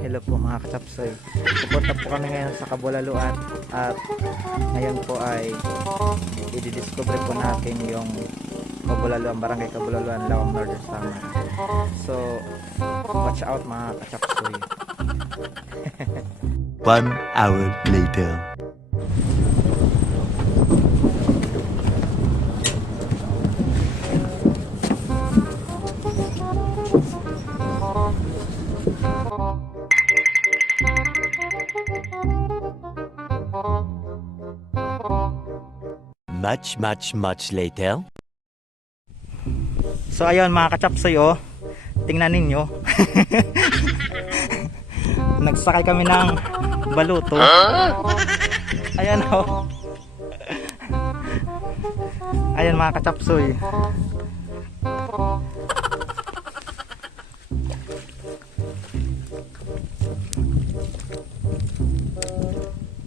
Hello po mga kachapsoy. Pupunta po kami ngayon sa Kabulaluan at ngayon po ay i-discover po natin yung Kabulaluan, Barangay Kabulaluan, Lawang Northern Samar. So, watch out mga kachapsoy. 1 hour later. Much later. So ayun mga kachapsoy, oh, tingnan ninyo. Nagsakay kami ng baluto. Ayan, oh. Ayan mga kachapsoy.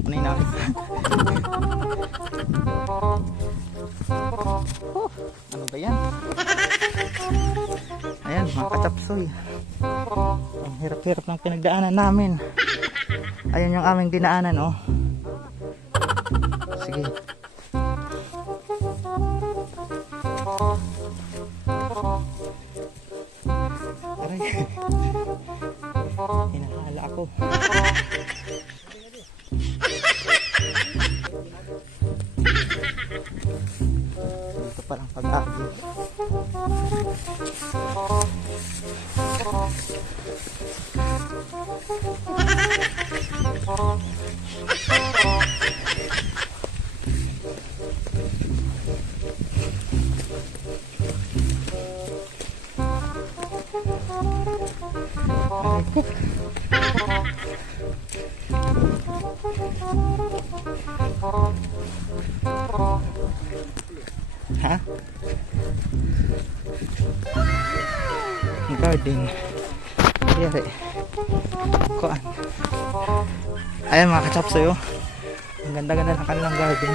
Ano yun namin? Oh, ano ba yan? Ayan mga kachapsoy, ang hirap-hirap ng pinagdaanan namin. Ayan yung aming dinaanan, oh. Sige. Aray. Hinahala ako. Dito palang pag-aki. Aray ko. Ha? Garden. Dere. Kuan. Ayan mga kachapsoy, oh. Ang ganda-ganda ng kanilang garden.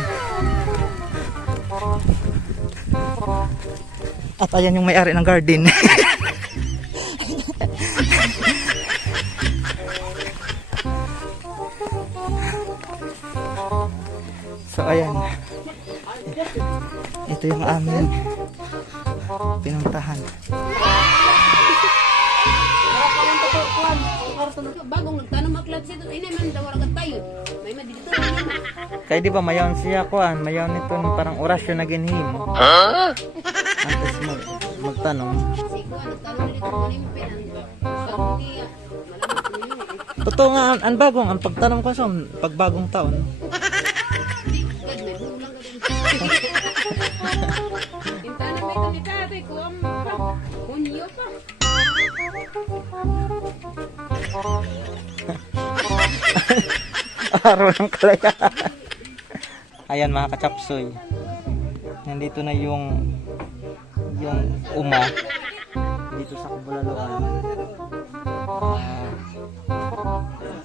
At ayan yung may-ari ng garden. So ayan, ito yung aming pinuntahan. Bagong nagtanong maklab siya doon, ay naman daw agad tayo. May madito na yan. Kaya di ba mayon siya kuan, mayon nito parang orasyon na ginhimo. Antes magtanong. Sigo, nagtanong nito kung ano yung pinang. Bagong niya. Malaman ko yun. Totoo nga, ang bagong, ang pagtanong ko sa pagbagong taon. God, may bulang ka din. Yung tanong may kamikabe ko, kunyo pa. Araw ng kalayaan. Ayan mga kachapsoy, nandito na yung uma dito sa Kabulaluan.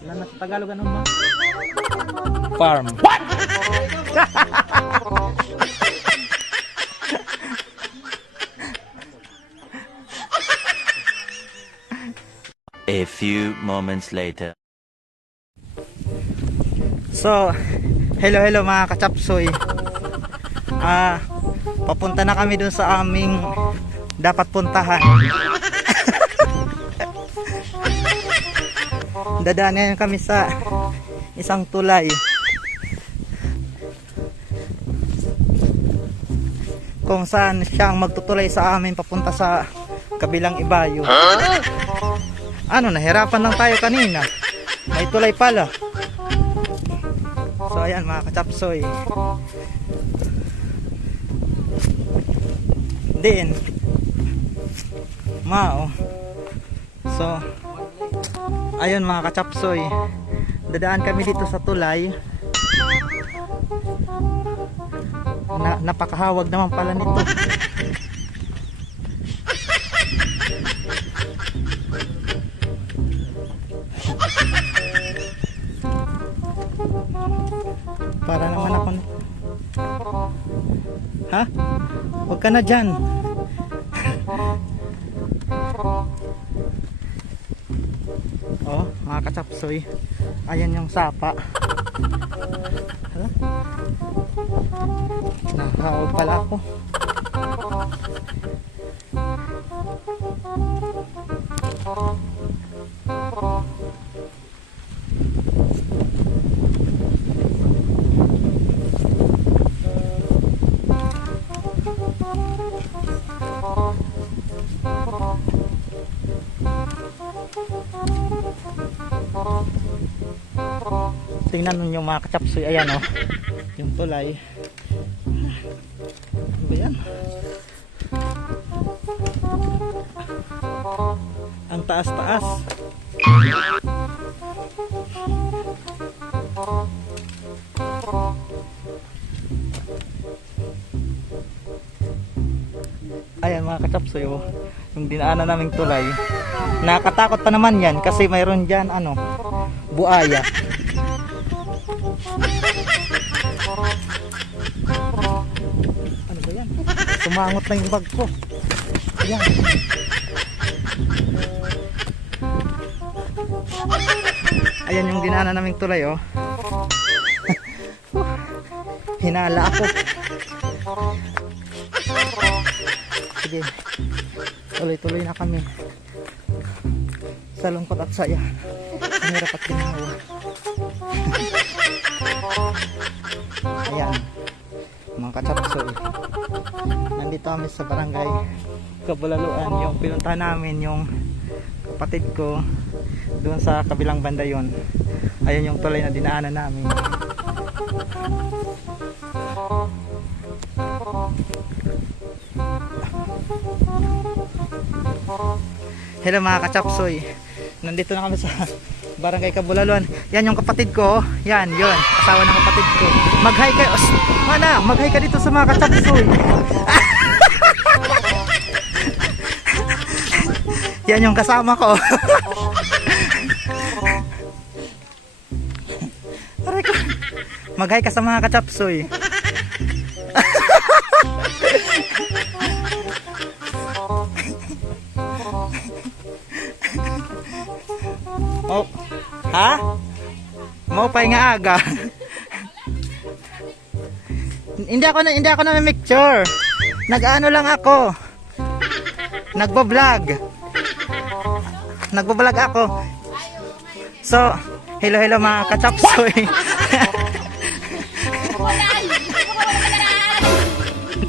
Ano na sa Tagalog, ano ma? Farm. What? A few moments later. So, hello mga kachapsoy. Papunta na kami dun sa aming dapat puntahan. Dadaanan kami sa isang tulay. Kung saan siyang magtutulay sa amin papunta sa kabilang ibayo. Ano, nahirapan lang tayo kanina. May tulay pala. So ayan mga kachapsoy. Din mao. So ayun mga kachapsoy, dadaan kami dito sa tulay. Napakahawag naman pala nito. Ha? Huwag ka na dyan. Oh, mga kachapsoy. Ayan yung sapa. Hala? Nakahawag pala ako. Tingnan ninyo mga kachapsoy, ayan oh, yung tulay. Ano ba yan? Ang taas-taas. Ayan mga kachapsoy oh, yung dinaanan naming tulay. Nakakatakot pa naman yan kasi mayroon dyan ano, buaya. Ano ba yan? Sumangot na yung bag ko. Ayan. Ayan yung dinaanan naming tulay oh. Hinala ako. Sige. Tuloy-tuloy na kami. Sa lungkot at saya. Sa hirap at ginawa. Ayan. Mga kachapsoy. Nandito kami sa barangay Kabulaluan. Yung pinuntahan namin yung kapatid ko doon sa kabilang banda yon. Ayan yung tulay na dinaanan namin. Hello mga kachapsoy. Nandito na kami sa barangay Kabulaluan. Yan yung kapatid ko. Yan, yun. Asawa ng kapatid ko. Mag-hi kayo. Mana, mag-hi ka dito sa mga kachapsoy. Yan yung kasama ko. Aray ko. Mag-hi ka sa mga kachapsoy. Oh, ha? Mau pa nga aga. Hindi ako na may picture. Nag-ano lang ako. Nagbo-vlog. Nagbo-vlog ako. So, hello mga kachapsoy.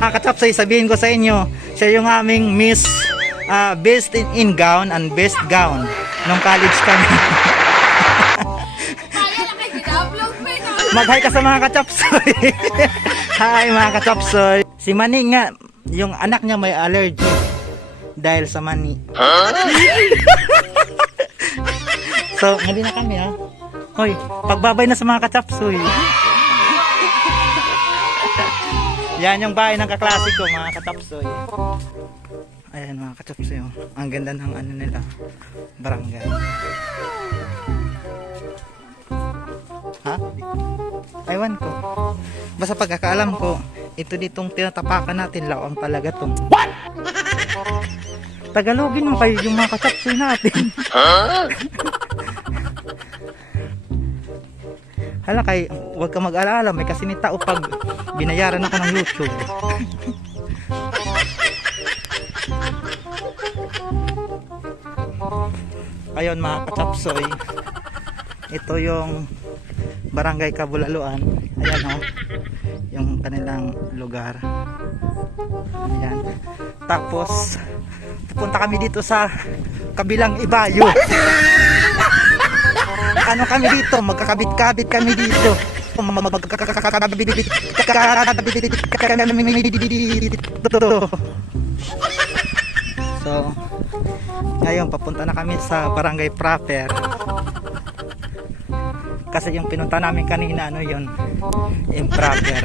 Mga kachapsoy, sabihin ko sa inyo, siya yung aming Miss Best in Gown and Best Gown nung college kami. Mag-hi ka sa mga kachapsoy. Hi mga kachapsoy. Si Mani nga, yung anak niya may allergy dahil sa mani. So, hindi na kami ha. Hoy, pagbabay na sa mga kachapsoy. Yan yung bahay ng kaklase ko, mga kachapsoy. Ayan mga kachapsoy, oh. Ang ganda ng ano nila, barangay. Ha? Aywan ko. Basta pagkakaalam ko, ito ditong tinatapakan natin, lawang talaga to. What? Tagalogin mo kayo yung mga kachapsoy natin. Hala kay, huwag ka mag-alala, may kasinitao pag binayaran ako ng YouTube. Ayun mga kachapsoy, ito yung barangay Kabulaluan. Ayan o, yung kanilang lugar. Ayan. Tapos pupunta kami dito sa kabilang ibayo. Ano kami dito, magkakabit-kabit kami dito. So, ngayon papunta na kami sa barangay proper. Kasi yung pinunta namin kanina, ano yun, improper.